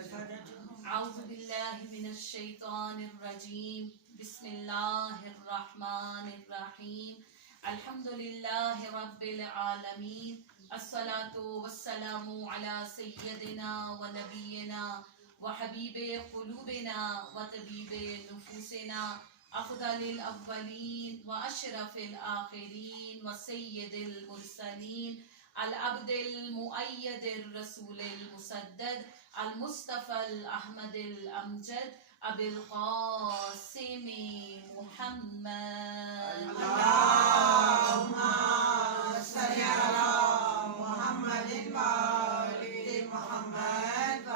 أعوذ بالله من الشيطان الرجيم بسم الله الرحمن الرحيم الحمد لله رب العالمين الصلاة والسلام على سيدنا ونبينا وحبيب قلوبنا وطبيب نفوسنا أفضل الأولين وأشرف الآخرين وسيد المرسلين العبد المؤيد الرسول المسدد المصطفى الأحمد الأمجد أبي القاسم محمد اللهم صل على محمد وآل محمد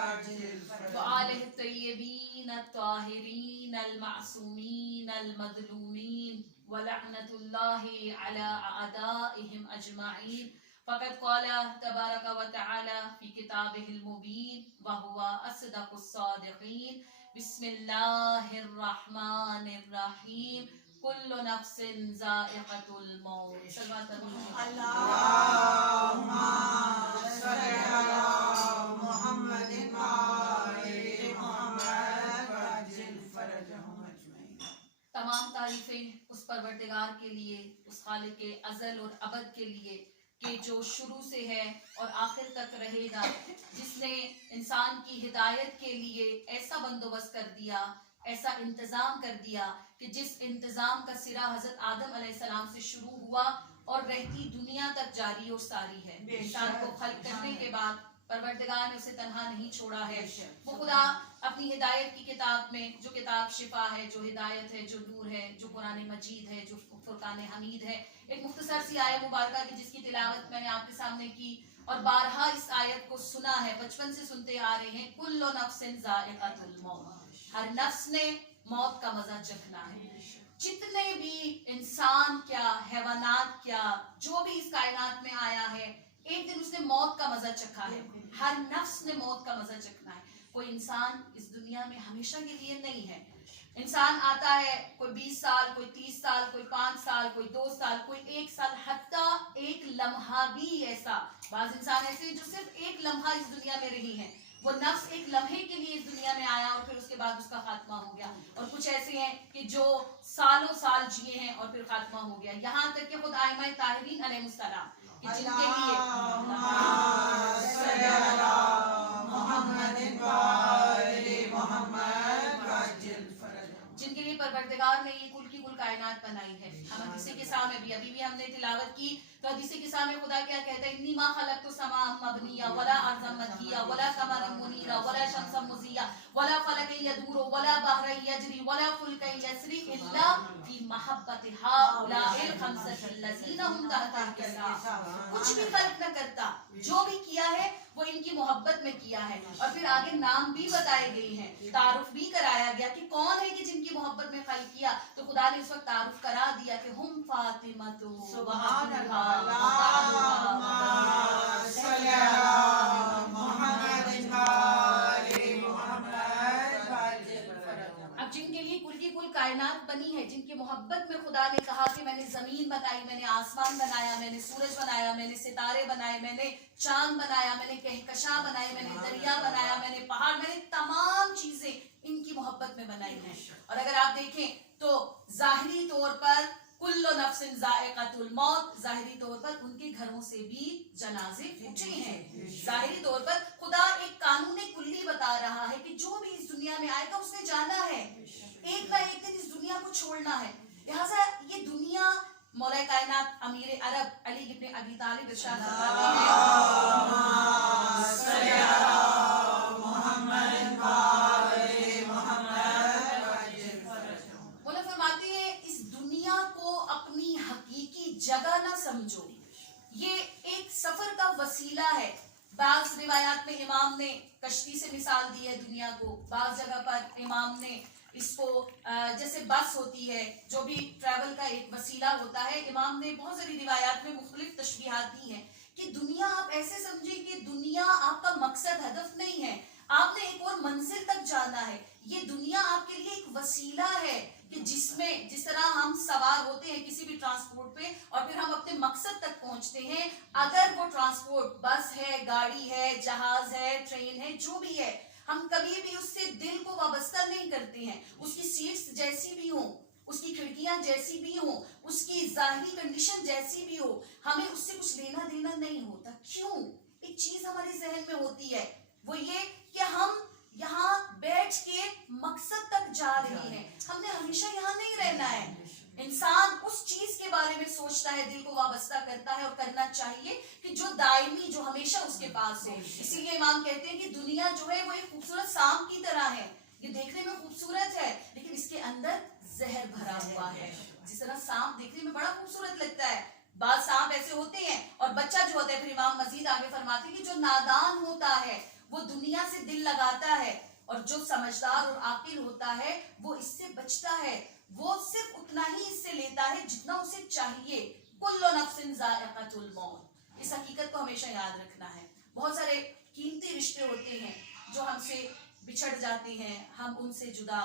وآله الطيبين الطاهرين المعصومين المظلومين ولعنة الله على أعدائهم أجمعين فقد قال تبارك وتعالى في كتابه المبين وهو أصدق الصادقين بسم الله الرحمن الرحيم كل نفس ذائقة الموت اللهم صل على محمد وآل محمد وعجل فرجهم أجمعين. تمام تعریفیں اس پروردگار کے لیے، اس خالق ازل اور ابد کے لیے کہ جو شروع سے ہے اور آخر تک رہے گا، جس نے انسان کی ہدایت کے لیے ایسا بندوبست کر دیا، ایسا انتظام کر دیا کہ جس انتظام کا سرا حضرت آدم علیہ السلام سے شروع ہوا اور رہتی دنیا تک جاری اور ساری ہے. انسان کو خلق کرنے کے بعد پروردگار نے اسے تنہا نہیں چھوڑا ہے. وہ خدا اپنی ہدایت کی کتاب میں، جو کتاب شفا ہے، جو ہدایت ہے، جو نور ہے، جو قرآن مجید ہے، جو فرقان حمید ہے، ایک مختصر سی آیت مبارکہ کی جس کی تلاوت میں نے آپ کے سامنے کی اور بارہا اس آیت کو سنا ہے، بچپن سے سنتے آ رہے ہیں. کل نفس ذائقۃ الموت، ہر نفس نے موت کا مزہ چکھنا ہے. جتنے بھی انسان کیا، حیوانات کیا، جو بھی اس کائنات میں آیا ہے، ایک دن اس نے موت کا مزہ چکھا ہے. ہر نفس نے موت کا مزہ چکھنا ہے. کوئی انسان اس دنیا میں ہمیشہ کے لیے نہیں ہے. انسان آتا ہے، کوئی 20 سال، کوئی 30 سال، کوئی 5 سال، کوئی 2 سال، کوئی 1 سال، حتیٰ ایک لمحہ بھی ایسا. بعض انسان ایسے ہیں جو صرف ایک لمحہ اس دنیا میں رہی ہیں. وہ نفس ایک لمحے کے لیے اس دنیا میں آیا اور پھر اس کے بعد اس کا خاتمہ ہو گیا. اور کچھ ایسے ہیں کہ جو سالوں سال جیے ہیں اور پھر خاتمہ ہو گیا. یہاں تک کہ خود ائمہ طاہرین علیہ السلام کہ جن کے لیے جن کے لیے پروردگار نے یہ کل کی کل کائنات بنائی ہے. ہم حدیث قصہ میں بھی ابھی ہم نے تلاوت کی تو حدیث قصہ میں خدا کیا کہتا ہے؟ انی ما خلقت السماء مبنیہ ولا ارضا مدحیہ ولا قمرا منیرا ولا شمسا مضیہ ولا فلکا یدور ولا بحرا یجری ولا فلکا یسری الا فی محبت ہؤلاء الخمسۃ الذین هم تحت الحساب. کچھ بھی فرق نہ کرتا، جو بھی کیا ہے وہ ان کی محبت میں کیا ہے. اور پھر آگے نام بھی بتائے گئے ہیں، تعارف بھی کرایا گیا کہ کون ہے کہ جن کی محبت میں خلق کیا. تو خدا نے اس وقت تعارف کرا دیا کہ ہم فاطمہ سبحان اللہ. اللہم صل علی محمد وآل محمد وعجل فرجهم. اب جن کے لیے کل کی کل کائنات بنی ہے، جن کی محبت میں خدا نے کہا کہ میں نے زمین بنائی، میں نے آسمان بنایا، میں نے سورج بنایا، میں نے ستارے بنائے، میں نے چاند بنایا، میں نے کہکشاں بنائے، میں نے دریا بنایا، میں نے پہاڑ، میں نے تمام چیزیں ان کی محبت میں بنائی ہیں. اور اگر آپ دیکھیں تو ظاہری طور پر کل نفس ذائقۃ الموت، ظاہری طور پر ان کے گھروں سے بھی جنازے اٹھے ہیں. ظاہری طور پر خدا ایک قانون کلی بتا رہا ہے کہ جو بھی اس دنیا میں آئے گا اس نے جانا ہے، ایک نہ ایک دن اس دنیا کو چھوڑنا ہے. لہٰذا یہ دنیا، مولا کائنات امیر عرب علی ابن ابی طالب ارشاد فرماتے ہیں اس دنیا کو اپنی حقیقی جگہ نہ سمجھو، یہ ایک سفر کا وسیلہ ہے. بعض روایات میں امام نے کشتی سے مثال دی ہے دنیا کو، بعض جگہ پر امام نے اس کو جیسے بس ہوتی ہے، جو بھی ٹریول کا ایک وسیلہ ہوتا ہے، امام نے بہت ساری روایات میں مختلف تشبیہات دی ہیں کہ دنیا آپ ایسے سمجھیں کہ دنیا آپ کا مقصد، ہدف نہیں ہے، آپ نے ایک اور منزل تک جانا ہے. یہ دنیا آپ کے لیے ایک وسیلہ ہے کہ جس طرح ہم سوار ہوتے ہیں کسی بھی ٹرانسپورٹ پہ اور پھر ہم اپنے مقصد تک پہنچتے ہیں. اگر وہ ٹرانسپورٹ بس ہے، گاڑی ہے، جہاز ہے، ٹرین ہے، جو بھی ہے، ہم کبھی بھی اس سے دل کو وابستہ نہیں کرتے ہیں. اس کی سیٹس جیسی بھی ہوں, اس کی کھڑکیاں جیسی بھی ہوں, اس کی ظاہری کنڈیشن جیسی بھی ہو, ہمیں اس سے کچھ لینا دینا نہیں ہوتا. کیوں؟ ایک چیز ہمارے ذہن میں ہوتی ہے, وہ یہ کہ ہم یہاں بیٹھ کے مقصد تک جا رہے ہیں, ہم نے ہمیشہ یہاں نہیں رہنا ہے. انسان اس چیز کے بارے میں سوچتا ہے, دل کو وابستہ کرتا ہے, اور کرنا چاہیے کہ جو دائمی, جو ہمیشہ اس کے پاس ہو. اسی لیے امام کہتے ہیں کہ دنیا جو ہے وہ ایک خوبصورت سانپ کی طرح ہے, یہ دیکھنے میں خوبصورت ہے لیکن اس کے اندر زہر بھرا ہوا ہے. جس طرح سانپ دیکھنے میں بڑا خوبصورت لگتا ہے, بعض سانپ ایسے ہوتے ہیں, اور بچہ جو ہوتا ہے, پھر امام مزید آگے فرماتے ہیں کہ جو نادان ہوتا ہے وہ دنیا سے دل لگاتا ہے, اور جو سمجھدار اور عاقل ہوتا ہے وہ اس سے بچتا ہے, وہ صرف اتنا ہی اس سے لیتا ہے جتنا اسے چاہیے. کل نفس ذائقۃ الموت, اس حقیقت کو ہمیشہ یاد رکھنا ہے. بہت سارے قیمتی رشتے ہوتے ہیں جو ہم سے بچھڑ جاتے ہیں, ہم ان سے جدا,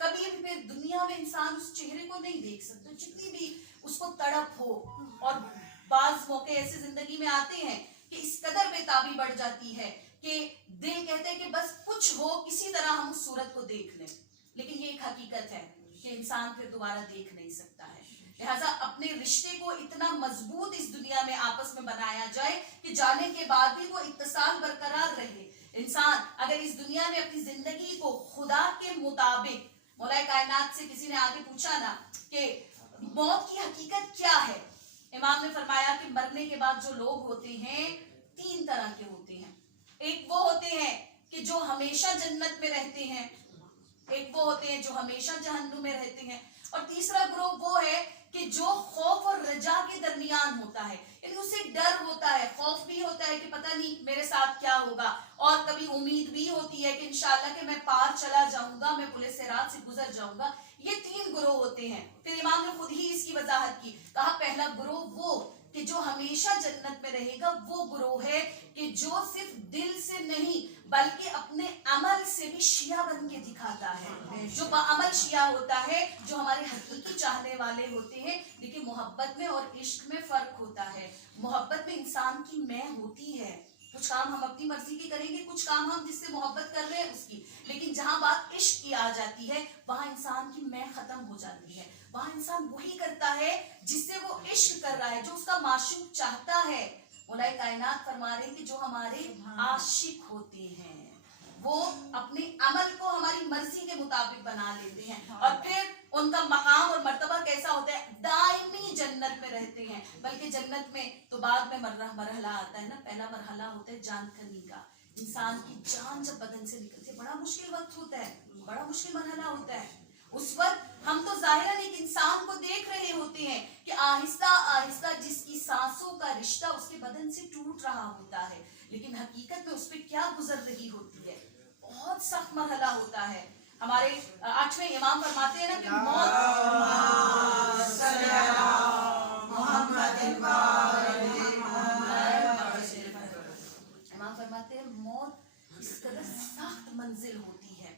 کبھی بھی پھر دنیا میں انسان اس چہرے کو نہیں دیکھ سکتا جتنی بھی اس کو تڑپ ہو. اور بعض موقع ایسے زندگی میں آتے ہیں کہ اس قدر بے تابی بڑھ جاتی ہے کہ دل کہتے ہیں کہ بس کچھ ہو, کسی طرح ہم اس صورت کو دیکھ لیں, لیکن یہ ایک حقیقت ہے کہ انسان پھر دوبارہ دیکھ نہیں سکتا ہے. لہٰذا اپنے رشتے کو اتنا مضبوط اس دنیا میں آپس میں بنایا جائے کہ جانے کے بعد بھی وہ اتصال برقرار رہے. انسان اگر اس دنیا میں اپنی زندگی کو خدا کے مطابق, مولا کائنات سے کسی نے آگے پوچھا نا کہ موت کی حقیقت کیا ہے, امام نے فرمایا کہ مرنے کے بعد جو لوگ ہوتے ہیں 3 طرح کے ہوتے ہیں. ایک وہ ہوتے ہیں کہ جو ہمیشہ جنت میں رہتے ہیں, ایک وہ ہوتے ہیں جو ہمیشہ جہنم میں رہتے ہیں, اور تیسرا گروہ وہ ہے کہ جو خوف اور رجا کے درمیان ہوتا ہے. یعنی اسے ڈر ہوتا ہے, خوف بھی ہوتا ہے کہ پتہ نہیں میرے ساتھ کیا ہوگا, اور کبھی امید بھی ہوتی ہے کہ انشاءاللہ کہ میں پار چلا جاؤں گا, میں پولیس صراط سے گزر جاؤں گا. یہ 3 گروہ ہوتے ہیں. پھر امام نے خود ہی اس کی وضاحت کی, کہا پہلا گروہ وہ کہ جو ہمیشہ جنت میں رہے گا, وہ گروہ ہے کہ جو صرف دل سے نہیں بلکہ اپنے عمل سے بھی شیعہ بن کے دکھاتا ہے. جو بعمل شیعہ ہوتا ہے, جو ہمارے حقیقی چاہنے والے ہوتے ہیں. لیکن محبت میں اور عشق میں فرق ہوتا ہے. محبت میں انسان کی میں ہوتی ہے, کچھ کام ہم اپنی مرضی کی کریں گے, کچھ کام ہم جس سے محبت کر رہے ہیں اس کی, لیکن جہاں بات عشق کی آ جاتی ہے وہاں انسان کی میں ختم ہو جاتی ہے. وہاں انسان وہی کرتا ہے جس سے وہ عشق کر رہا ہے, جو اس کا معشوق چاہتا ہے. مولا کائنات فرما رہے کہ جو ہمارے عاشق ہوتے ہیں وہ اپنے عمل کو ہماری مرضی کے مطابق بنا لیتے ہیں, اور پھر ان کا مقام اور مرتبہ کیسا ہوتا ہے, دائمی جنت میں رہتے ہیں. بلکہ جنت میں تو بعد میں مرحلہ آتا ہے نا, پہلا مرحلہ ہوتا ہے جان کنی کا. انسان کی جان جب بدن سے نکلتی ہے بڑا مشکل وقت ہوتا ہے, بڑا مشکل مرحلہ ہوتا ہے. اس وقت ہم تو ظاہراً ایک انسان کو دیکھ رہے ہوتے ہیں کہ آہستہ آہستہ جس کی سانسوں کا رشتہ اس کے بدن سے ٹوٹ رہا ہوتا ہے, لیکن حقیقت میں اس پہ کیا گزر رہی ہوتی ہے, بہت سخت مرحلہ ہوتا ہے. ہمارے 8ویں امام فرماتے ہیں نا کہ امام فرماتے ہیں موت اس قدر سخت منزل ہوتی ہے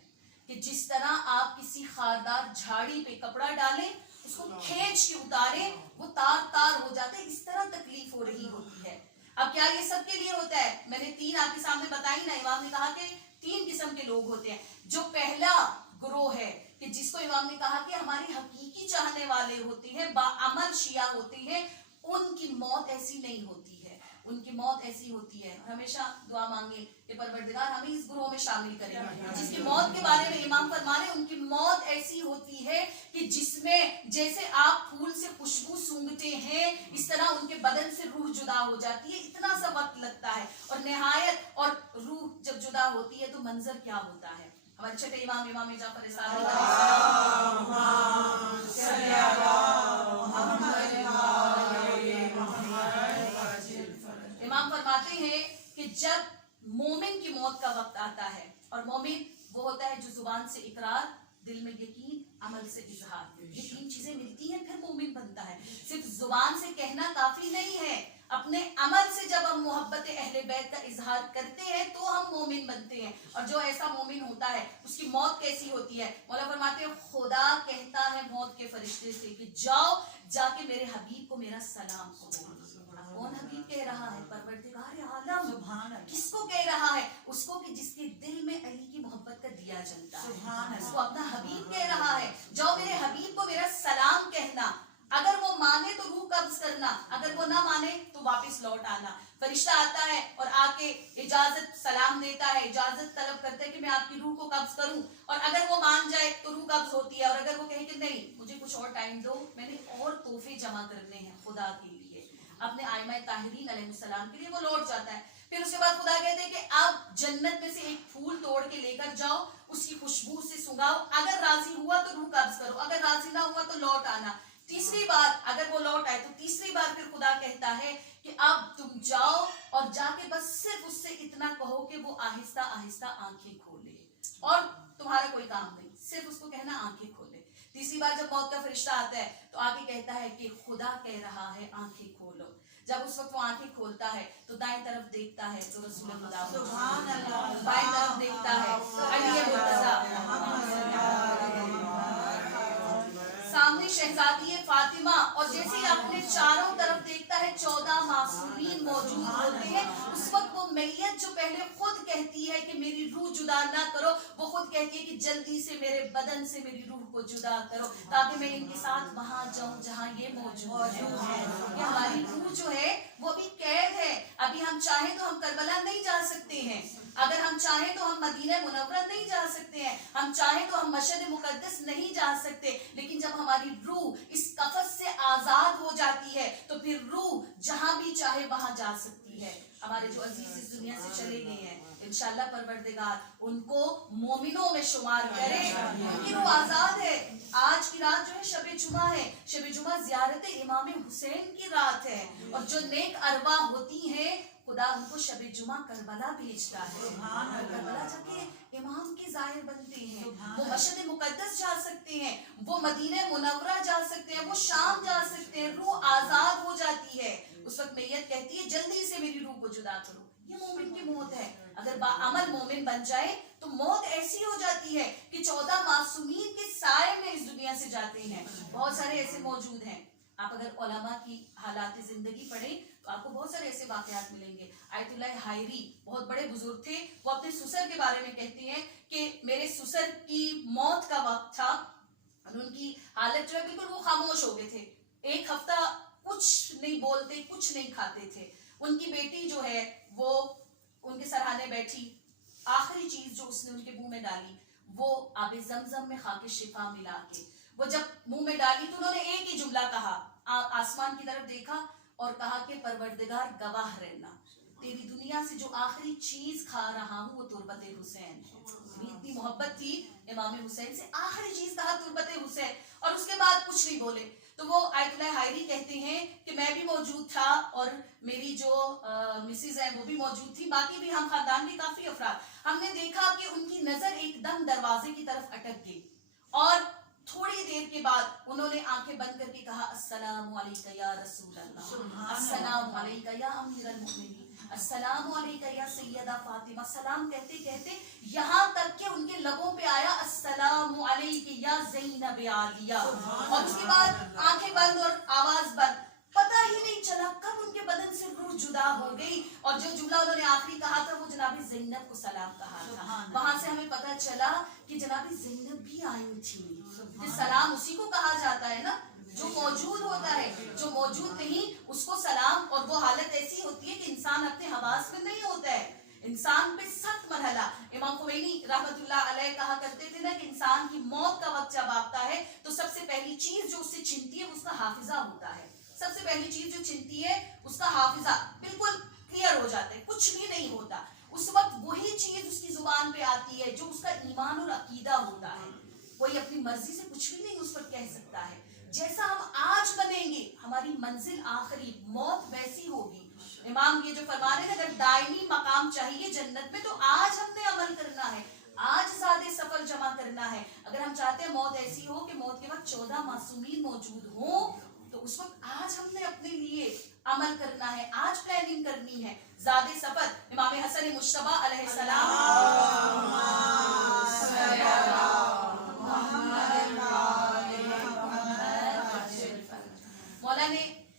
کہ جس طرح آپ کسی خاردار جھاڑی پہ کپڑا ڈالیں, اس کو کھینچ کے اتاریں, وہ تار تار ہو جاتے ہیں, اس طرح تکلیف ہو رہی ہوتی ہے. اب کیا یہ سب کے لیے ہوتا ہے؟ میں نے 3 آپ کے سامنے بتائی نا. امام نے کہا کہ 3 قسم کے لوگ ہوتے ہیں. جو پہلا گروہ ہے کہ جس کو امام نے کہا کہ ہمارے حقیقی چاہنے والے ہوتے ہیں, باعمل شیعہ ہوتے ہیں, ان کی موت ایسی نہیں ہوتی ہے, ان کی موت ایسی ہوتی ہے. اور ہمیشہ دعا مانگے کہ پروردگار ہمیں اس گروہ میں شامل کرے. جس کی موت کے بارے میں امام فرما رہے ہیں, ان کی موت ایسی ہوتی ہے کہ جس میں جیسے آپ پھول سے خوشبو سونگھتے ہیں, اس طرح ان کے بدن سے روح جدا ہو جاتی ہے. اتنا سا وقت لگتا ہے, اور نہایت, اور روح جب جدا ہوتی ہے تو منظر کیا ہوتا ہے. ہمارے چھٹے امام جعفر صادق امام فرماتے ہیں کہ جب مومن کی موت کا وقت آتا ہے, اور مومن وہ ہوتا ہے جو زبان سے اقرار, دل میں یقین, عمل سے اظہار, یہ 3 چیزیں ملتی ہیں پھر مومن بنتا ہے. صرف زبان سے کہنا کافی نہیں ہے, اپنے عمل سے جب ہم محبت اہل بیت کا اظہار کرتے ہیں تو ہم مومن بنتے ہیں. اور جو ایسا مومن ہوتا ہے اس کی موت کیسی ہوتی ہے؟ مولا فرماتے ہیں خدا کہتا ہے موت کے فرشتے سے کہ جاؤ, جا کے میرے حبیب کو میرا سلام کہو. کون حبیب کہہ رہا ہے؟ پروردگار عالم. سبحان اللہ. کس کو کہہ رہا ہے؟ اس کو کہ جس کے دل میں علی کی محبت کا دیا جلتا ہے. سبحان اس اللہ. کو اپنا حبیب کہہ رہا ہے. جاؤ میرے حبیب کو میرا سلام کہنا. اگر وہ مانے تو روح قبض کرنا، اگر وہ نہ مانے تو واپس لوٹ آنا. فرشتہ آتا ہے اور آ کے اجازت سلام دیتا ہے، اجازت طلب کرتا ہے کہ میں آپ کی روح کو قبض کروں، اور اگر وہ مان جائے تو روح قبض ہوتی ہے، اور اگر وہ کہے کہ نہیں مجھے کچھ اور ٹائم دو، میں نے اور تحفے جمع کرنے ہیں خدا کے لیے، اپنے آئمہ طاہرین علیہ السلام کے لیے، وہ لوٹ جاتا ہے. پھر اس کے بعد خدا کہتے ہیں کہ اب جنت میں سے ایک پھول توڑ کے لے کر جاؤ، اس کی خوشبو سے سنگاؤ، اگر راضی ہوا تو روح قبض کرو، اگر راضی نہ ہوا تو لوٹ آنا. تیسری بار اگر وہ لوٹ آئے تو تیسری بار پھر خدا کہتا ہے کہ اب تم جاؤ اور جا کے بس صرف اس سے اتنا کہو کہ وہ آہستہ آہستہ آنکھیں کھولے، اور تمہارا کوئی کام نہیں، صرف اس کو کہنا آنکھیں کھولے. تیسری بار جب موت کا فرشتہ آتا ہے تو آگے کہتا ہے کہ خدا کہہ رہا ہے آنکھیں کھولو. جب اس وقت وہ آنکھیں کھولتا ہے تو دائیں طرف دیکھتا ہے تو رسول خدا، سبحان اللہ. بائیں طرف دیکھتا ہے علی مرتضیٰ، سامنے شہزادی فاطمہ، اور جیسے ہی اپنے چاروں طرف دیکھتا ہے 14 معصومین موجود ہوتے ہیں. اس وقت وہ میت جو پہلے خود کہتی ہے کہ میری روح جدا نہ کرو، وہ خود کہتی ہے کہ جلدی سے میرے بدن سے میری روح کو جدا کرو تاکہ میں ان کے ساتھ وہاں جاؤں جہاں یہ موجود ہے. کہ ہماری روح جو ہے وہ ابھی قید ہے. ابھی ہم چاہیں تو ہم کربلا نہیں جا سکتے ہیں، اگر ہم چاہیں تو ہم مدینہ منورہ نہیں جا سکتے ہیں، ہم چاہیں تو ہم مشہد مقدس نہیں جا سکتے، لیکن جب ہماری روح اس قفس سے آزاد ہو جاتی ہے تو پھر روح جہاں بھی چاہے وہاں جا سکتی ہے. ہمارے جو عزیز اس دنیا سے چلے گئے ہیں انشاءاللہ پروردگار ان کو مومنوں میں شمار کرے، کیونکہ روح آزاد ہے. آج کی رات جو ہے شب جمعہ ہے، شب جمعہ زیارت امام حسین کی رات ہے، اور جو نیک ارواح ہوتی ہیں خدا ان کو شب جمعہ کربلا بھیجتا ہے. کربلا جا کے امام کے ظاہر بنتے ہیں، وہ مشہد مقدس جا سکتے ہیں، وہ مدینہ منورہ جا سکتے ہیں، وہ شام جا سکتے ہیں. روح آزاد ہو جاتی ہے. اس وقت میت کہتی ہے جلدی سے میری روح کو جدا کرو. یہ مومن کی موت ہے. اگر باعمل مومن بن جائے تو موت ایسی ہو جاتی ہے کہ 14 معصومین کے سائے میں اس دنیا سے جاتے ہیں. بہت سارے ایسے موجود ہیں. آپ اگر علماء کی حالات زندگی پڑھیں تو آپ کو بہت سارے ایسے واقعات ملیں گے. آیت اللہ حائری بہت بڑے بزرگ تھے. وہ اپنے سسر کے بارے میں کہتے ہیں کہ میرے سسر کی موت کا وقت تھا اور ان کی حالت جو ہے بالکل وہ خاموش ہو گئے تھے. ایک ہفتہ کچھ نہیں بولتے، کچھ نہیں کھاتے تھے. ان کی بیٹی جو ہے وہ ان کے سرہانے بیٹھی، آخری چیز جو اس نے ان کے منہ میں ڈالی وہ آب زمزم میں خاک شفا ملا کے وہ جب منہ میں ڈالی تو انہوں نے ایک ہی جملہ کہا، آسمان کی طرف دیکھا اور کہا کہ پروردگار گواہ رہنا، تیری دنیا سے جو آخری چیز کھا رہا ہوں وہ تربت حسین ہے. اتنی محبت تھی امام حسین سے، آخری چیز کہا تربت حسین، اور اس کے بعد کچھ نہیں بولے. تو وہ آیت اللہ حائری کہتے ہیں کہ میں بھی موجود تھا اور میری جو مسز ہے وہ بھی موجود تھی، باقی بھی ہم خاندان بھی کافی افراد. ہم نے دیکھا کہ ان کی نظر ایک دم دروازے کی طرف اٹک گئی اور تھوڑی دیر کے بعد انہوں نے آنکھیں بند کر کے کہا السلام علیکہ یا رسول اللہ، السلام علیکہ یا امیر المؤمنین، السلام علیکہ یا سیدہ فاطمہ. سلام کہتے کہتے یہاں تک کہ ان کے لبوں پہ آیا السلام علیکہ یا زینب عالیہ، اور اس کے بعد آنکھیں بند اور آواز بند. پتہ ہی نہیں چلا کب ان کے بدن سے روح جدا ہو گئی، اور جو جملہ انہوں نے آخری کہا تھا وہ جناب زینب کو سلام کہا تھا. وہاں سے ہمیں پتہ چلا کہ جناب زینب بھی آئی تھی. سلام اسی کو کہا جاتا ہے نا جو موجود ہوتا ہے، جو موجود نہیں اس کو سلام. اور وہ حالت ایسی ہوتی ہے کہ انسان اپنے حواس میں نہیں ہوتا ہے، انسان پہ سخت مرحلہ. امام خمینی رحمت اللہ علیہ کہا کرتے تھے نا کہ انسان کی موت کا وقت جب آتا ہے تو سب سے پہلی چیز جو اس سے چھنتی ہے اس کا حافظہ ہوتا ہے. سب سے پہلی چیز جو چھنتی ہے اس کا حافظہ بالکل کلیئر ہو جاتا ہے، کچھ بھی نہیں ہوتا. اس وقت وہی چیز اس کی زبان پہ آتی ہے جو اس کا ایمان اور عقیدہ ہوتا ہے. کوئی اپنی مرضی سے کچھ بھی نہیں اس پر کہہ سکتا ہے. جیسا ہم آج بنیں گے ہماری منزل آخری موت ویسی ہوگی. امام یہ جو فرما رہے ہیں اگر دائمی مقام چاہیے جنت میں تو آج ہم نے عمل کرنا ہے، آج زیادہ سفر جمع کرنا ہے. اگر ہم چاہتے ہیں موت ایسی ہو کہ موت کے وقت 14 معصومین موجود ہوں تو اس وقت آج ہم نے اپنے لیے عمل کرنا ہے، آج پلاننگ کرنی ہے. زیادہ سفر امام حسن مجتبی علیہ السلام مولا نے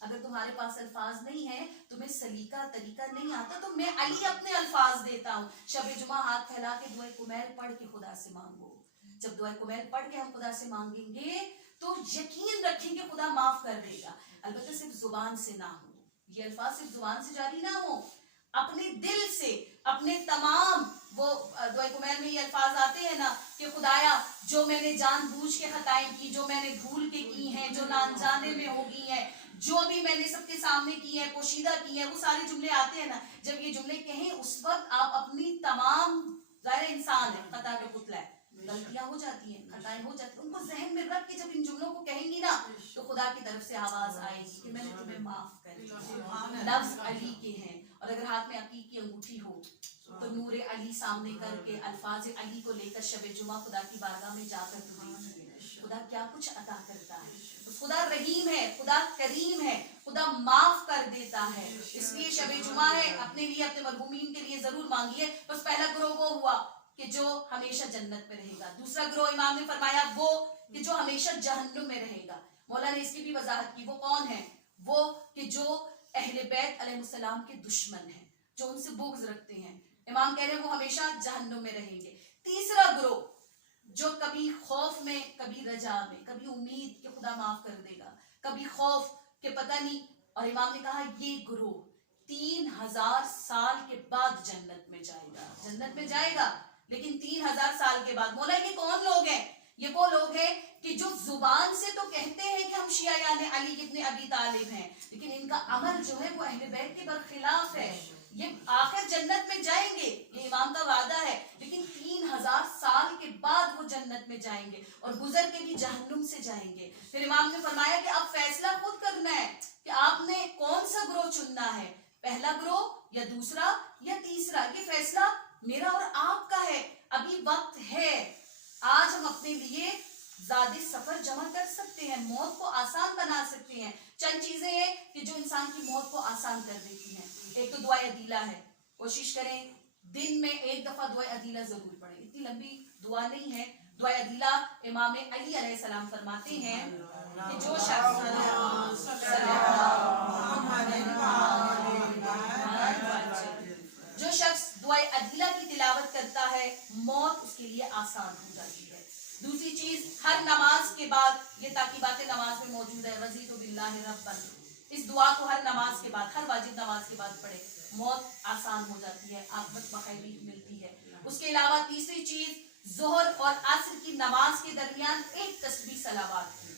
اگر تمہارے پاس الفاظ نہیں ہے, تمہیں سلیقہ طریقہ نہیں آتا, تو میں علی اپنے الفاظ دیتا ہوں. شب جمعہ ہاتھ پھیلا کے دعائے کمیل پڑھ کے خدا سے مانگو. جب دعائے کمیل پڑھ کے ہم خدا سے مانگیں گے تو یقین رکھیں کہ خدا معاف کر دے گا. البتہ صرف زبان سے نہ ہو, یہ الفاظ صرف زبان سے جاری نہ ہو, اپنے دل سے, اپنے تمام وہ دعائے کمیل میں یہ الفاظ آتے ہیں نا کہ خدایا جو میں نے جان بوجھ کے خطائیں کی, جو میں نے بھول کے کی ہیں, جو نہ انجانے میں ہو گئی ہیں, جو بھی میں نے سب کے سامنے کی ہے, پوشیدہ کی ہے, وہ سارے جملے آتے ہیں نا. جب یہ جملے کہیں اس وقت آپ اپنی تمام, ظاہر انسان ہے, خطا کا پتلا ہے, غلطیاں ہو جاتی ہیں, خطائیں ہو جاتی ہیں, ان کو ذہن میں رکھ کے جب ان جملوں کو کہیں گی نا تو خدا کی طرف سے آواز آئے گی کہ میں نے تمہیں معاف کر دیا. لفظ علی کے ہیں, اور اگر ہاتھ میں عقیق کی انگوٹھی ہو تو نور علی سامنے کر کے الفاظ علی کو لے کر شب جمعہ خدا کی بارگاہ میں جا کر خدا کیا کچھ عطا کرتا ہے. خدا رحیم ہے, خدا کریم ہے, خدا معاف کر دیتا ہے. اس لیے شب جمعہ ہے, اپنے لیے, اپنے مرحومین کے لیے ضرور مانگیے. بس پہلا گروہ وہ ہوا کہ جو ہمیشہ جنت میں رہے گا. دوسرا گروہ امام نے فرمایا وہ کہ جو ہمیشہ جہنم میں رہے گا. مولا نے اس کی بھی وضاحت کی. وہ کون ہے؟ وہ کہ جو اہل بیت علیہ السلام کے دشمن ہیں, جو ان سے بغض رکھتے ہیں. امام کہہ رہے ہیں وہ ہمیشہ جہنم میں رہیں گے. تیسرا گروہ جو کبھی خوف میں, کبھی رجا میں, کبھی امید کہ خدا معاف کر دے گا, کبھی خوف کہ پتہ نہیں. اور امام نے کہا یہ گروہ 3000 سال کے بعد جنت میں جائے گا. جنت میں جائے گا لیکن 3000 سال کے بعد. مولا یہ کون لوگ ہیں؟ یہ وہ لوگ ہیں کہ جو زبان سے تو کہتے ہیں کہ ہم شیعہ یعنی علی ابن ابی طالب ہیں, لیکن ان کا عمل جو ہے وہ اہل بیت کے برخلاف ہے. یہ آخر جنت میں جائیں گے, یہ امام کا وعدہ ہے, لیکن 3000 سال کے بعد وہ جنت میں جائیں گے, اور گزر کے بھی جہنم سے جائیں گے. پھر امام نے فرمایا کہ اب فیصلہ خود کرنا ہے کہ آپ نے کون سا گروہ چننا ہے, پہلا گروہ یا دوسرا یا تیسرا. یہ فیصلہ میرا اور آپ کا ہے. ابھی وقت ہے, آج ہم اپنے لیے زیادہ سفر جمع کر سکتے ہیں, موت کو آسان بنا سکتے ہیں. چند چیزیں ہیں کہ جو انسان کی موت کو آسان کر دیتی ہیں. ایک تو دعائے عدیلہ ہے. کوشش کریں دن میں ایک دفعہ دعائے عدیلہ ضرور پڑھیں. اتنی لمبی دعا نہیں ہے. دعائے عدیلہ امام علی علیہ السلام فرماتے ہیں کہ جو شخص دعائے عدیلہ کی تلاوت کرتا ہے موت اس کے لیے آسان ہو جاتی ہے. دوسری چیز, ہر نماز کے بعد, یہ تاکیبات نماز میں موجود ہے, رضیت باللہ ربا, اس دعا کو ہر نماز کے بعد, ہر واجب نماز کے بعد پڑھے, موت آسان ہو جاتی ہے, عاقبت بخیری ملتی ہے. اس کے علاوہ تیسری چیز, ظہر اور عصر کی نماز کے درمیان ایک تسبیح صلوات کی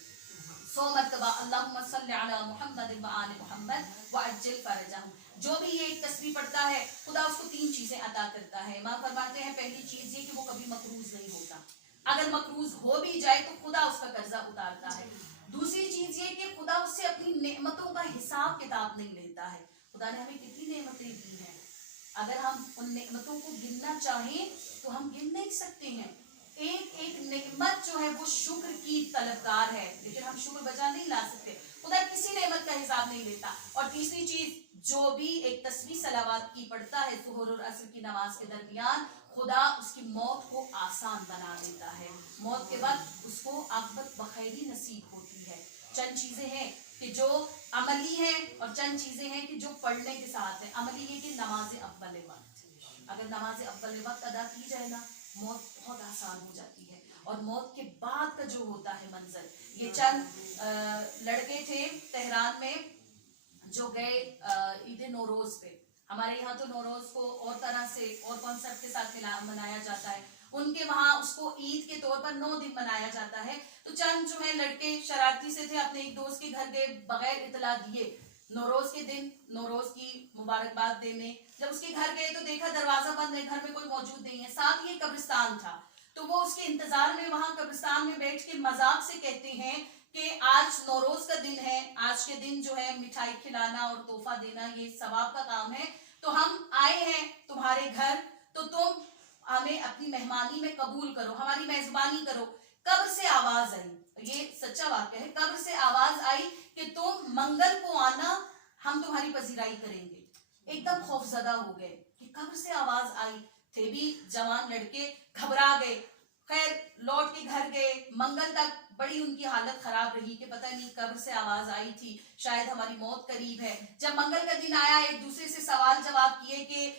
100 مرتبہ, اللہم صلی علی محمد و آل محمد وعجل فرجہم. جو بھی یہ ایک تسبیح پڑھتا ہے خدا اس کو 3 چیزیں عطا کرتا ہے. امام فرماتے ہیں پہلی چیز یہ کہ وہ کبھی مقروض نہیں ہوتا, اگر مقروض ہو بھی جائے تو خدا اس کا قرضہ اتارتا ہے. دوسری چیز یہ کہ خدا اس سے اپنی نعمتوں کا حساب کتاب نہیں لیتا ہے. خدا نے ہمیں کتنی نعمتیں دی ہیں, اگر ہم ان نعمتوں کو گننا چاہیں تو ہم گن نہیں سکتے ہیں. ایک ایک نعمت جو ہے وہ شکر کی طلبگار ہے, لیکن ہم شکر بجا نہیں لا سکتے. خدا کسی نعمت کا حساب نہیں لیتا. اور تیسری چیز, جو بھی ایک تسبیح صلوات کی پڑھتا ہے ظہر اور عصر کی نماز کے درمیان, خدا اس کی موت کو آسان بنا دیتا ہے. موت کے وقت اس کو عاقبت بخیری نصیب ہوتی ہے. چند چیزیں ہیں کہ جو عملی ہیں اور چند چیزیں ہیں کہ جو پڑھنے کے ساتھ ہیں. عملی یہ کہ نماز اول وقت, اگر نماز اول وقت ادا کی جائے نا موت بہت آسان ہو جاتی ہے. اور موت کے بعد کا جو ہوتا ہے منظر, یہ چند لڑکے تھے تہران میں جو گئے عید نوروز پہ. ہمارے یہاں تو نوروز کو اور طرح سے اور کنسرٹ کے ساتھ منایا جاتا ہے, ان کے وہاں اس کو عید کے طور پر 9 دن منایا جاتا ہے. تو چند جو ہے لڑکے شرارتی سے تھے, اپنے ایک دوست کے گھر گئے بغیر اطلاع دیے نوروز کے دن نوروز کی مبارکباد دینے. جب اس کے گھر گئے تو دیکھا دروازہ بند ہے, گھر میں کوئی موجود نہیں ہے, ساتھ ہی قبرستان تھا. تو وہ اس کے انتظار میں وہاں قبرستان میں بیٹھ کے مذاق سے کہتے ہیں کہ آج نوروز کا دن ہے, آج کے دن جو ہے مٹھائی کھلانا اور تحفہ دینا یہ ثواب کا کام ہے, تو ہم آئے ہیں تمہارے گھر, تو تم ہمیں اپنی مہمانی میں قبول کرو, ہماری میزبانی کرو. قبر سے آواز آئی, یہ سچا واقعہ ہے, قبر سے آواز آئی کہ تم منگل کو آنا, ہم تمہاری پذیرائی کریں گے. ایک دم خوف زدہ ہو گئے کہ قبر سے آواز آئی. تھے بھی جوان لڑکے, گھبرا گئے. خیر لوٹ کے گھر گئے. منگل تک بڑی ان کی حالت خراب رہی کہ پتہ نہیں قبر سے آواز آئی تھی شاید ہماری موت قریب ہے. جب منگل کا دن آیا ایک دوسرے سے سوال جواب کیے کہ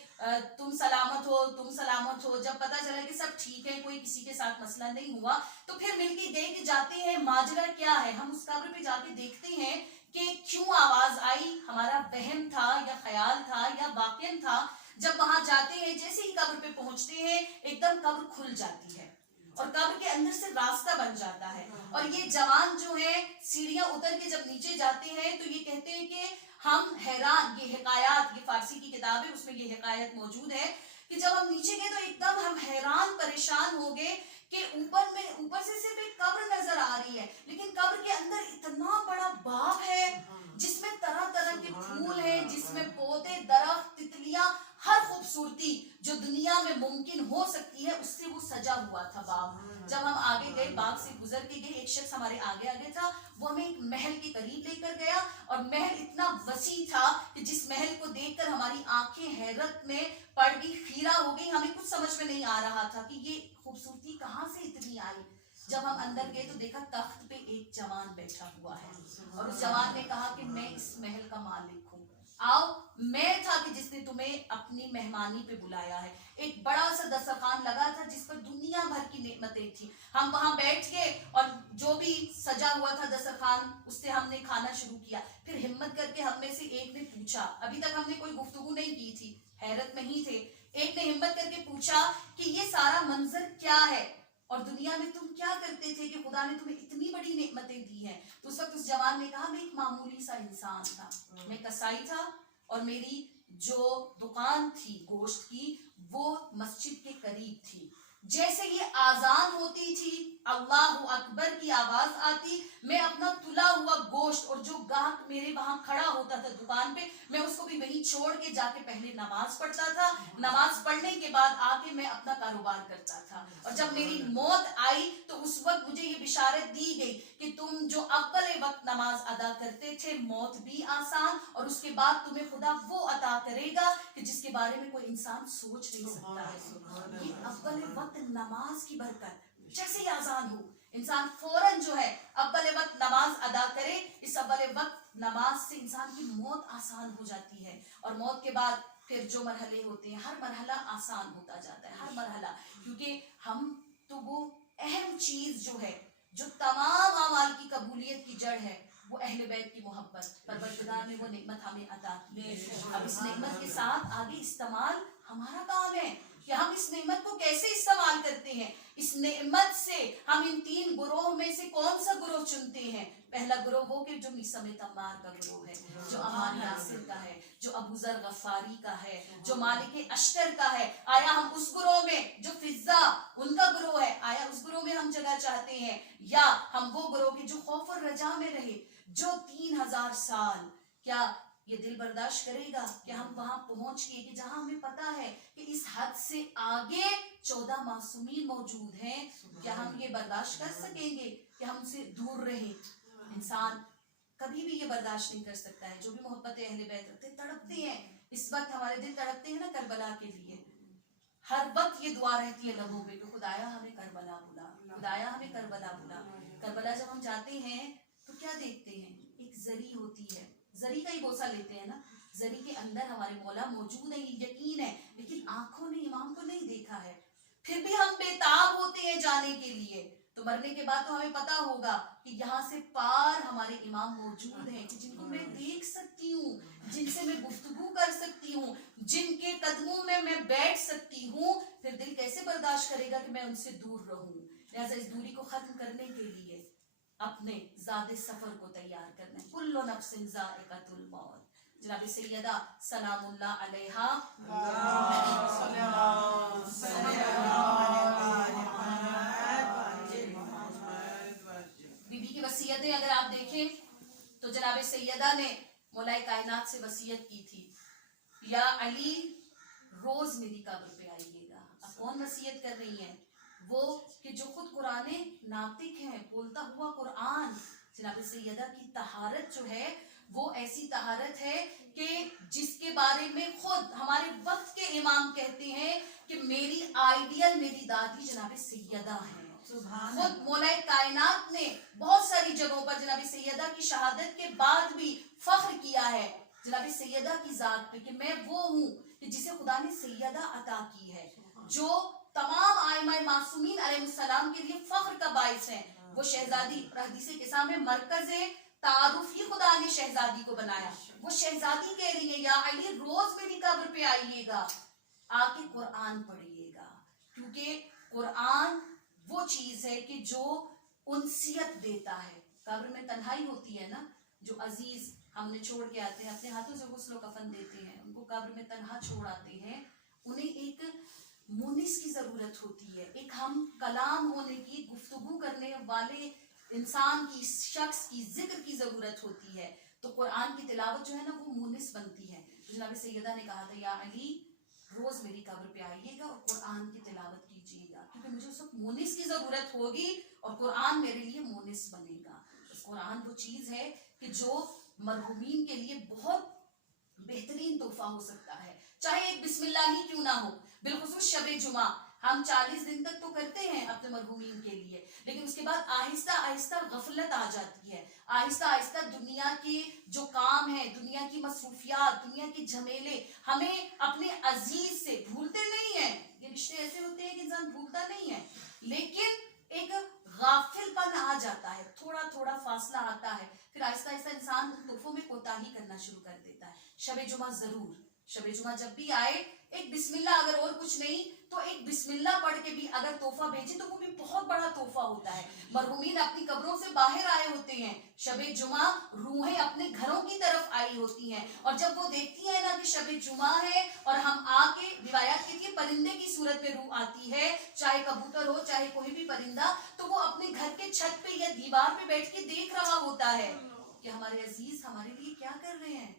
تم سلامت ہو تم سلامت ہو. جب پتہ چلا کہ سب ٹھیک ہے کوئی کسی کے ساتھ مسئلہ نہیں ہوا تو پھر مل کے دیکھ جاتے ہیں ماجرا کیا ہے. ہم اس قبر پہ جا کے دیکھتے ہیں کہ کیوں آواز آئی, ہمارا وہم تھا یا خیال تھا یا واقعہ تھا. جب وہاں جاتے ہیں جیسے ہی قبر پہ پہنچتے ہیں ایک دم قبر کھل جاتی ہے اور قبر کے اندر سے راستہ بن جاتا ہے. اور یہ جوان جو ہے سیڑھیاں اتر کے جب نیچے جاتے ہیں تو یہ کہتے ہیں کہ ہم حیران. یہ حکایات, یہ فارسی کی کتاب ہے اس میں یہ حکایت موجود ہے کہ جب ہم نیچے گئے تو ایک دم ہم حیران پریشان ہو گئے کہ اوپر سے صرف ایک قبر نظر آ رہی ہے لیکن قبر کے اندر اتنا بڑا باغ ہے جس میں طرح طرح کے پھول ہیں, جس میں پودے, درخت, تتلیاں, ہر خوبصورتی جو دنیا میں ممکن ہو سکتی ہے اس سے وہ سجا ہوا تھا باغ. جب ہم آگے گئے باغ سے گزر کے گئے ایک شخص ہمارے آگے تھا, وہ ہمیں ایک محل کے قریب لے کر گیا اور محل اتنا وسیع تھا کہ جس محل کو دیکھ کر ہماری آنکھیں حیرت میں پڑ گئی, خیرہ ہو گئی. ہمیں کچھ سمجھ میں نہیں آ رہا تھا کہ یہ خوبصورتی کہاں سے اتنی آئی. جب ہم اندر گئے تو دیکھا تخت پہ ایک جوان بیٹھا ہوا ہے اور اس جوان نے کہا کہ میں اس محل کا مالک ہوں, آؤ میں تھا کہ جس نے تمہیں اپنی مہمانی پہ بلایا ہے. ایک بڑا سا دسترخوان لگا تھا جس پر دنیا بھر کی نعمتیں تھیں. ہم وہاں بیٹھ گئے اور جو بھی سجا ہوا تھا دسترخوان اس سے ہم نے کھانا شروع کیا. پھر ہمت کر کے ہم میں سے ایک نے پوچھا, ابھی تک ہم نے کوئی گفتگو نہیں کی تھی, حیرت میں ہی تھے, ایک نے ہمت کر کے پوچھا کہ یہ سارا منظر کیا ہے اور دنیا میں تم کیا کرتے تھے کہ خدا نے تمہیں اتنی بڑی نعمتیں دی ہیں. تو اس وقت اس جوان نے کہا میں ایک معمولی سا انسان تھا, میں کسائی تھا اور میری جو دکان تھی گوشت کی وہ مسجد کے قریب تھی. جیسے یہ آزان ہوتی تھی اللہ اکبر کی آواز آتی, میں اپنا تلا ہوا گوشت اور جو گاہک میرے وہاں کھڑا ہوتا تھا دکان پہ میں اس کو بھی وہیں چھوڑ کے جا کے پہلے نماز پڑھتا تھا, نماز پڑھنے کے بعد آ کے میں اپنا کاروبار کرتا تھا. اور جب میری موت آئی تو اس وقت مجھے یہ بشارت دی گئی کہ تم جو اول وقت نماز ادا کرتے تھے موت بھی آسان اور اس کے بعد تمہیں خدا وہ عطا کرے گا کہ جس کے بارے میں کوئی انسان سوچ نہیں سکتا ہے. یہ اول وقت نماز کی برکت, جیسے ہی آزان ہو انسان فوراً جو ہے اول وقت نماز ادا کرے, اس اول وقت نماز سے انسان کی موت آسان ہو جاتی ہے. اور موت کے بعد پھر جو مرحلے ہوتے ہیں ہر مرحلہ آسان ہوتا جاتا ہے, ہر مرحلہ, کیونکہ ہم تو وہ اہم چیز جو ہے جو تمام اعمال کی قبولیت کی جڑ ہے وہ اہل بیت کی محبت, پروردگار نے وہ نعمت ہمیں عطا کی. اب اس نعمت کے ساتھ آگے استعمال ہمارا کام ہے کہ ہم اس نعمت کو کیسے استعمال کرتے ہیں. اس نعمت سے ہم ان تین گروہ میں سے کون سا گروہ چنتے ہیں. پہلا گروہ وہ کہ جو میثم تمار کا گروہ ہے, جو امان یاسر کا ہے, جو ابو ذر غفاری کا ہے, جو مالک اشتر کا ہے. آیا ہم اس گروہ میں جو فضا ان کا گروہ ہے آیا اس گروہ میں ہم جگہ چاہتے ہیں, یا ہم وہ گروہ کے جو خوف اور رجا میں رہے جو 3000 سال, کیا یہ دل برداشت کرے گا کہ ہم وہاں پہنچ کے کہ جہاں ہمیں پتا ہے کہ اس حد سے آگے 14 معصومین موجود ہیں, کیا ہم یہ برداشت کر سکیں گے کہ ہم سے دور رہیں. انسان کبھی بھی یہ برداشت نہیں کر سکتا ہے. جو بھی محبت اہل بیت رکھتے تڑپتے ہیں, اس وقت ہمارے دل تڑپتے ہیں نا کربلا کے لیے, ہر وقت یہ دعا رہتی ہے لبوں پہ کہ خدایا ہمیں کربلا بلا, خدایا ہمیں کربلا بلا. کربلا جب ہم جاتے ہیں تو کیا دیکھتے ہیں, ایک زری ہوتی ہے, زری کا ہی بوسہ لیتے ہیں نا, زری کے اندر ہمارے مولا موجود ہے یہ یقین ہے, لیکن آنکھوں نے امام کو نہیں دیکھا ہے. پھر بھی ہم بےتاب ہوتے ہیں جانے کے لیے. تو مرنے کے بعد تو ہمیں پتا ہوگا کہ یہاں سے پار ہمارے امام موجود ہیں کہ جن کو میں دیکھ سکتی ہوں, جن سے میں گفتگو کر سکتی ہوں, جن کے قدموں میں میں بیٹھ سکتی ہوں. پھر دل کیسے برداشت کرے گا کہ میں ان سے دور رہوں. لہذا اس دوری کو ختم کرنے کے لیے اپنے زاد سفر کو تیار کرنا ہے. کل نفس ذائقۃ الموت. جناب سیدہ سلام اللہ علیہا بی بی کی وصیتیں اگر آپ دیکھیں تو جناب سیدہ نے مولا کائنات سے وصیت کی تھی, یا علی روز میری قبر پہ آئیے گا. اب کون وصیت کر رہی ہیں؟ وہ کہ جو خود قرآن ناطق ہیں, بولتا ہوا قرآن. جناب سیدہ کی طہارت جو ہے وہ ایسی طہارت ہے کہ جس کے بارے میں خود ہمارے وقت کے امام کہتے ہیں کہ میری آئیڈیل میری دادی جناب سیدہ ہیں. خود مولا کائنات نے بہت ساری جگہوں پر جناب سیدہ کی شہادت کے بعد بھی فخر کیا ہے جناب سیدہ کی ذات پہ کہ میں وہ ہوں کہ جسے خدا نے سیدہ عطا کی ہے, جو تمام ائمہ معصومین علیہ السلام کے لیے فخر کا باعث ہے. وہ شہزادی حدیث قصہ میں مرکز تعارف ہی خدا نے شہزادی کو بنایا. وہ شہزادی کہہ رہی ہے یا علی روز میری قبر پہ آئیے گا, آ کے قرآن پڑھیے گا, کیونکہ قرآن وہ چیز ہے کہ جو انسیت دیتا ہے. قبر میں تنہائی ہوتی ہے نا, جو عزیز ہم نے چھوڑ کے آتے ہیں, اپنے ہاتھوں سے غسل و کفن دیتے ہیں, ان کو قبر میں تنہا چھوڑ آتے ہیں, انہیں ایک مونس کی ضرورت ہوتی ہے, ایک ہم کلام ہونے کی, گفتگو کرنے والے انسان کی, شخص کی, ذکر کی ضرورت ہوتی ہے. تو قرآن کی تلاوت جو ہے نا وہ مونس بنتی ہے. جناب سیدہ نے کہا تھا یا علی روز میری قبر پہ آئیے گا اور قرآن کی تلاوت کیجیے گا, کیونکہ مجھے اس وقت مونس کی ضرورت ہوگی اور قرآن میرے لیے مونس بنے گا. قرآن وہ چیز ہے کہ جو مرحومین کے لیے بہت بہترین تحفہ ہو سکتا ہے, چاہے ایک بسم اللہ ہی کیوں نہ ہو. بالخصوص شب جمعہ ہم 40 دن تک تو کرتے ہیں اپنے مرحومین کے لیے, لیکن اس کے بعد آہستہ آہستہ غفلت آ جاتی ہے, آہستہ آہستہ دنیا کے جو کام ہے, دنیا کی مصروفیات, دنیا کے جھمیلے ہمیں اپنے عزیز سے بھولتے نہیں ہیں. یہ رشتے ایسے ہوتے ہیں کہ انسان بھولتا نہیں ہے, لیکن ایک غافل پن آ جاتا ہے, تھوڑا تھوڑا فاصلہ آتا ہے, پھر آہستہ آہستہ انسان ان تحفوں میں کوتاہی کرنا شروع کر دیتا ہے. شب جمعہ ضرور, شب جمعہ جب بھی آئے ایک بسم اللہ, اگر اور کچھ نہیں تو ایک بسم اللہ پڑھ کے بھی اگر تحفہ بھیجے تو وہ بھی بہت بڑا تحفہ ہوتا ہے. مرحومین اپنی قبروں سے باہر آئے ہوتے ہیں, شب جمعہ روحیں اپنے گھروں کی طرف آئی ہوتی ہیں, اور جب وہ دیکھتی ہیں نا کہ شب جمعہ ہے اور ہم آ کے, روایات کہتی ہے پرندے کی صورت میں روح آتی ہے, چاہے کبوتر ہو چاہے کوئی بھی پرندہ, تو وہ اپنے گھر کے چھت پہ یا دیوار پہ بیٹھ کے دیکھ رہا ہوتا ہے کہ ہمارے عزیز ہمارے لیے کیا کر رہے ہیں,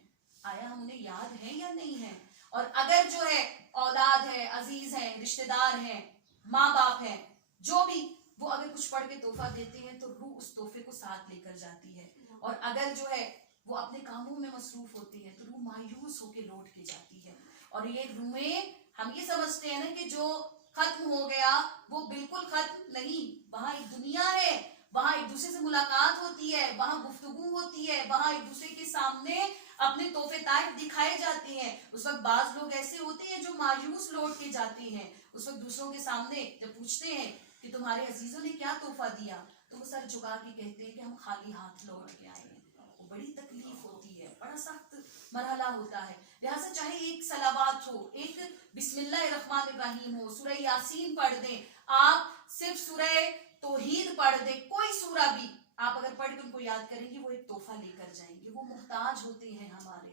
آیا ہم انہیں یاد ہے یا نہیں ہے. اور اگر جو ہے اولاد ہے, عزیز ہیں, رشتہ دار ہیں, ماں باپ ہیں, جو بھی, وہ اگر کچھ پڑھ کے تحفہ دیتے ہیں تو روح اس تحفے کو ساتھ لے کر جاتی ہے, اور اگر جو ہے وہ اپنے کاموں میں مصروف ہوتی ہے تو روح مایوس ہو کے لوٹ کے جاتی ہے. اور یہ روحیں ہم یہ سمجھتے ہیں نا کہ جو ختم ہو گیا وہ بالکل ختم نہیں, وہاں ایک دنیا ہے, وہاں ایک دوسرے سے ملاقات ہوتی ہے, وہاں گفتگو ہوتی ہے, وہاں ایک دوسرے کے سامنے اپنے تحفے تحائف دکھائے جاتے ہیں. اس وقت بعض لوگ ایسے ہوتے ہیں جو مایوس لوٹ کے جاتے ہیں, اس وقت دوسروں کے سامنے جب پوچھتے ہیں کہ تمہارے عزیزوں نے کیا تحفہ دیا, تو وہ سر جھکا کے کہتے ہیں کہ ہم خالی ہاتھ لوٹ کے آئے ہیں. وہ بڑی تکلیف ہوتی ہے, بڑا سخت مرحلہ ہوتا ہے. لہٰذا چاہے ایک صلوات ہو, ایک بسم اللہ الرحمن الرحیم ہو, سورہ یاسین پڑھ دیں, آپ صرف سورہ توحید پڑھ دیں, کوئی سورہ بھی آپ اگر پڑھ کے ان کو یاد کریں گے وہ ایک تحفہ لے کر جائیں گے. وہ محتاج ہوتے ہیں ہمارے.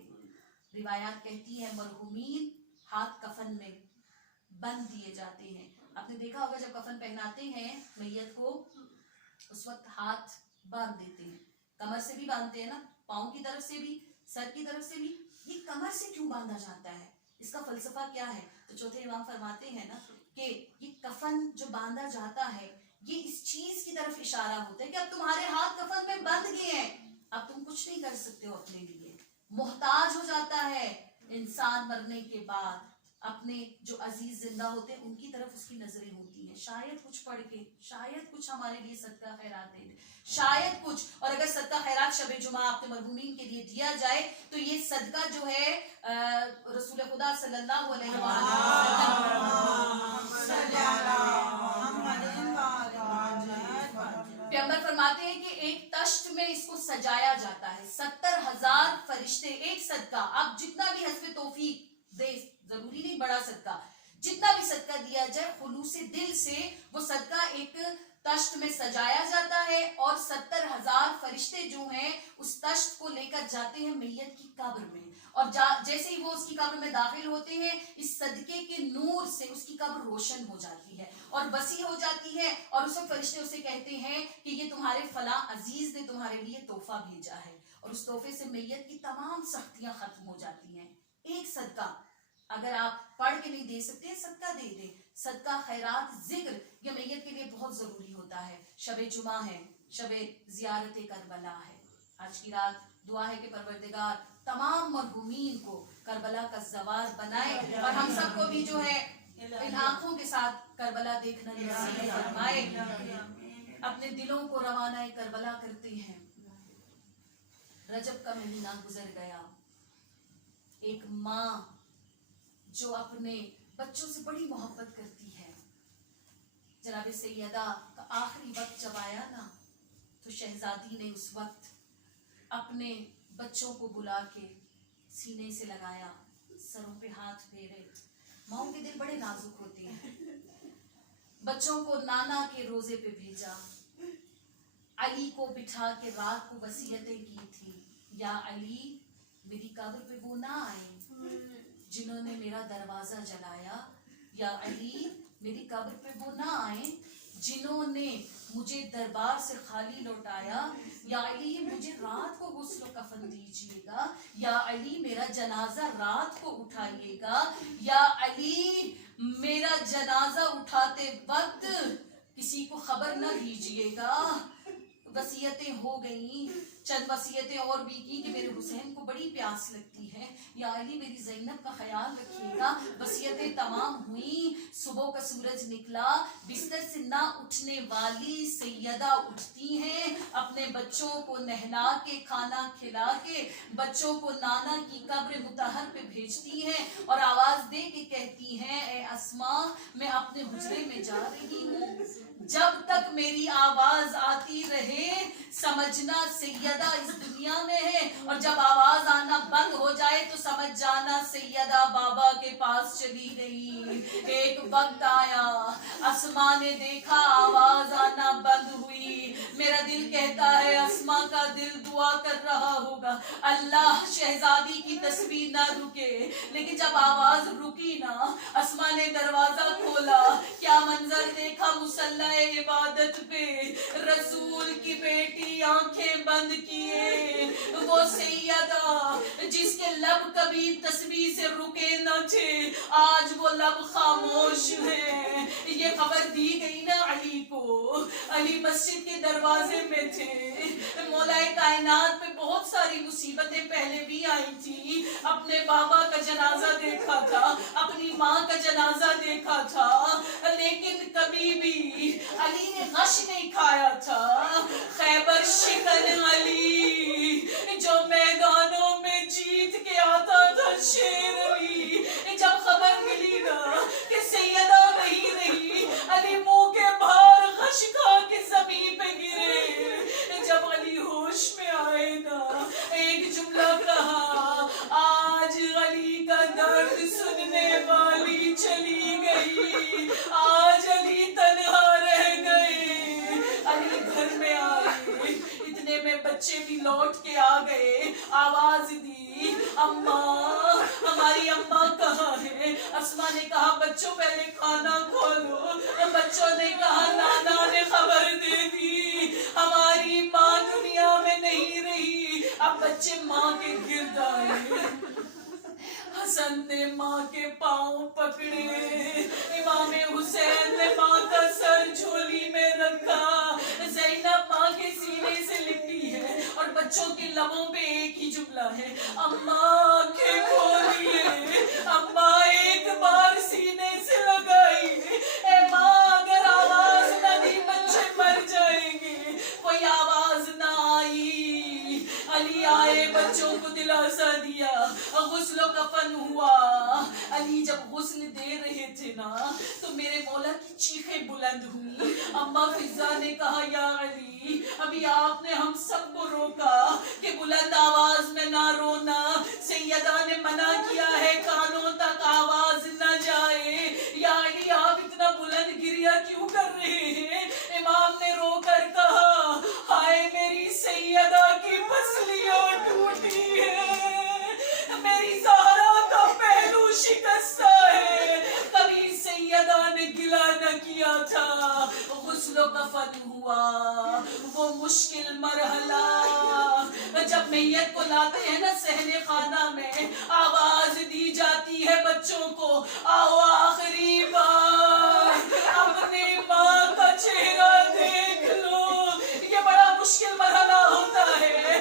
روایات کہتی ہیں مرحومین ہاتھ کفن میں بند دیے جاتے ہیں. آپ نے دیکھا ہوگا جب کفن پہناتے ہیں میت کو, اس وقت ہاتھ باندھ دیتے ہیں, کمر سے بھی باندھتے ہیں نا, پاؤں کی طرف سے بھی, سر کی طرف سے بھی. یہ کمر سے کیوں باندھا جاتا ہے, اس کا فلسفہ کیا ہے؟ تو چوتھے امام فرماتے ہیں نا کہ یہ کفن جو باندھا جاتا ہے یہ اس چیز کی طرف اشارہ ہوتا ہے کہ اب تمہارے ہاتھ کفن میں بندھ گئے ہیں, اب تم کچھ نہیں کر سکتے ہو اپنے لیے. محتاج ہو جاتا ہے انسان مرنے کے بعد, اپنے جو عزیز زندہ ہوتے ہیں ان کی طرف اس کی نظریں ہوتی ہیں, شاید کچھ پڑھ کے, شاید کچھ ہمارے لیے صدقہ خیرات دے دے, شاید کچھ. اور اگر صدقہ خیرات شب جمعہ اپنے مرحومین کے لیے دیا جائے تو یہ صدقہ جو ہے رسول خدا صلی اللہ علیہ پیغمبر فرماتے ہیں کہ ایک تشت میں اس کو سجایا جاتا ہے, 70,000 فرشتے, ایک صدقہ. اب جتنا بھی حسب توفیق دے, ضروری نہیں بڑا صدقہ, جتنا بھی صدقہ دیا جائے خلوص دل سے وہ صدقہ ایک تشت میں سجایا جاتا ہے, اور 70,000 فرشتے جو ہیں اس تشت کو لے کر جاتے ہیں میت کی قبر میں, اور جیسے ہی وہ اس کی قبر میں داخل ہوتے ہیں اس صدقے کے نور سے اس کی قبر روشن ہو جاتی ہے اور وسیع ہو جاتی ہے, اور اس وقت فرشتے اسے کہتے ہیں کہ یہ تمہارے فلاں عزیز نے تمہارے لیے تحفہ بھیجا ہے, اور اس تحفے سے میت کی تمام سختیاں ختم ہو جاتی ہیں. ایک صدقہ اگر آپ پڑھ کے نہیں دے سکتے, صدقہ دے دیں. صدقہ خیرات ذکر یہ میت کے لیے بہت ضروری ہوتا ہے. شب جمعہ ہے, شب زیارت کربلا ہے, آج کی رات دعا ہے کہ پروردگار تمام مرحومین کو کربلا کا زوار بنائے اور ہم سب کو بھی جو ہے ان آنکھوں کے ساتھ کربلا دیکھنا نصیب فرمائے. اپنے دلوں کو روانہ کربلا کرتے ہیں. رجب کا مہینہ گزر گیا. ایک ماں جو اپنے بچوں سے بڑی محبت کرتی ہے، جناب سیدہ کا آخری وقت جب آیا نا تو شہزادی نے اس وقت اپنے بچوں کو بلا کے سینے سے لگایا، سروں پہ ہاتھ پھیرے. ماؤں کے دل بڑے نازک ہوتے ہیں. بچوں کو نانا کے روزے پہ بھیجا. علی کو بٹھا کے رات کو وصیتیں کی تھی، یا علی میری قبر پہ وہ نہ آئے جنہوں نے میرا دروازہ جلایا، یا علی میری قبر پہ وہ نہ آئے جنہوں نے مجھے دربار سے خالی لوٹایا، یا علی مجھے رات کو غسل و کفن دیجیے گا، یا علی میرا جنازہ رات کو اٹھائیے گا، یا علی میرا جنازہ اٹھاتے وقت کسی کو خبر نہ دیجیے گا. وصیتیں ہو گئیں. چند وصیتیں اور بھی کی کہ میرے حسین کو بڑی پیاس لگتی ہے، یا علی میری زینب کا خیال رکھیے گا. وصیتیں تمام ہوئیں. صبح کا سورج نکلا. بستر سے نہ اٹھنے والی سیدہ اٹھتی ہیں، اپنے بچوں کو نہلا کے کھانا کھلا کے بچوں کو نانا کی قبر مطہر پہ بھیجتی ہیں اور آواز دے کے کہتی ہیں، اے اسماء میں اپنے حجرے میں جا رہی ہوں، جب تک میری آواز آتی رہے سمجھنا سیدہ اس دنیا میں ہے، اور جب آواز آنا بند ہو جائے تو سمجھ جانا سیدہ بابا کے پاس چلی گئی. ایک وقت آیا، اسماء نے دیکھا آواز آنا بند ہوئی. میرا دل کہتا ہے اسماء کا دل دعا کر رہا ہوگا، اللہ شہزادی کی تسبیح نہ رکے. لیکن جب آواز رکی نا، اسماء نے دروازہ کھولا. کیا منظر دیکھا مصلی عبادت پہ، رسول کی بیٹی آنکھیں بند کیے. وہ سیدہ جس کے لب کبھی تسبیح سے رکے نہ تھے، آج وہ لب خاموش ہیں. یہ خبر دی گئی نا علی کو. علی مسجد کے دروازے میں تھے. مولا کائنات پہ بہت ساری مصیبتیں پہلے بھی آئی تھی. اپنے بابا کا جنازہ دیکھا تھا، اپنی ماں کا جنازہ دیکھا تھا، لیکن کبھی بھی علی نے غش نہیں کھایا تھا. خیبر شکن علی جو میدانوں میں جیت کے آتا تھا، شیر علی. جب خبر ملی نا کہ سیدہ نہیں رہی، علی منہ کے باہر غش کھا کے زمین پہ گرے. جب علی ہوش میں آئے نا، ایک جملہ کہا، آج علی کا درد سننے والی چلی گئی، آج علی تنہا رہ گئے. علی گھر میں آئے، اتنے میں بچے بھی لوٹ کے آ گئے. آواز دی، اماں ہماری اماں کہاں ہے؟ اسماء نے کہا بچوں پہلے کھانا کھولو. بچوں نے کہا نانا نے خبر دے دی، ہماری ماں دنیا میں نہیں رہی. اب بچے ماں کے گرد آئے. حسن نے ماں کے پاؤں پکڑے، امام حسین نے ماں کا سر جھولی میں رکھا. زینب ماں کے سینے سے لپٹی ہے اور بچوں کے لبوں پہ ایک ہی جملہ ہے، اماں آنکھیں کھولیے. اماں ایک بار سینے سے لگائیے. اے ماں اگر آواز نہ دی بچے مر جائیں گے. کوئی آواز نہ آئی. علی آئے، بچوں کو دلاسا دیا، غسل و کفن ہوا. علی جب غسل دے رہے تھے نا تو میرے مولا کی چیخیں بلند ہوئی. اماں فضا نے کہا، یا علی ابھی آپ نے ہم سب کو روکا کہ بلند آواز میں نہ رونا. سیدہ نے منع کیا ہے کانوں تک آواز نہ جائے. یا علی آپ اتنا بلند گریا کیوں کر رہے ہیں؟ امام نے رو کر کہا، ہائے میری سیدہ کی پسلیاں ٹوٹی ہے، میری زہرا کا پہلو شکستہ ہے. کبھی سیدہ نے گلا نہ کیا تھا. غسل و کفن ہوا. وہ مشکل مرحلہ جب میت کو لاتے ہیں نا صحن خانہ میں، آواز دی جاتی ہے بچوں کو، آؤ آخری بار اپنی ماں کا چہرہ دیکھ لو. یہ بڑا مشکل مرحلہ ہوتا ہے.